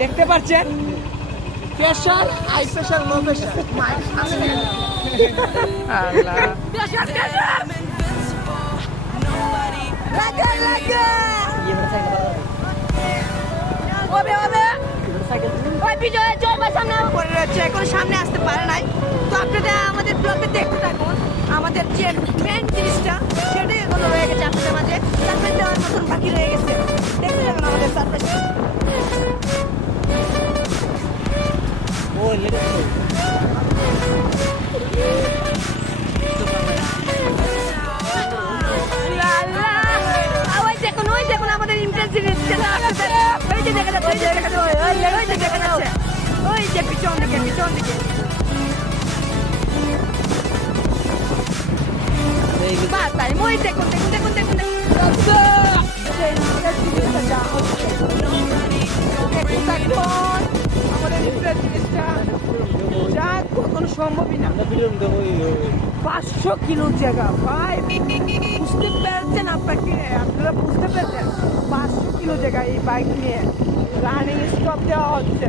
দেখতে পাচ্ছেন pressure, high pressure, low pressure. আল্লাহ এখন সামনে আসতে পারে নাই, তো আপনারা আমাদের ব্লগে দেখতে থাকুন। আমাদের যে মেন জিনিসটা সেটাই এখনো রয়ে গেছে আপনাদের মাঝে, সারপ্রাইজ দেওয়ার মতন বাকি রয়ে গেছে। দেখতে থাকুন আমাদের সারপ্রাইজ। ওই দেখুন আমাদের ইন্টারেস্টিং ওই যে দেখা যাচ্ছে, ওই যে পিছন দিকে ওই দেখুন আমাদের জিনিসটা যা কখনো সম্ভবই না। 500 কিলো জায়গা ভাই, বুঝতে পেরেছেন? আপনারা বুঝতে পেরেছেন? 500 কিলো জায়গা এই বাইক নিয়ে রানিং স্টপ দেওয়া হচ্ছে।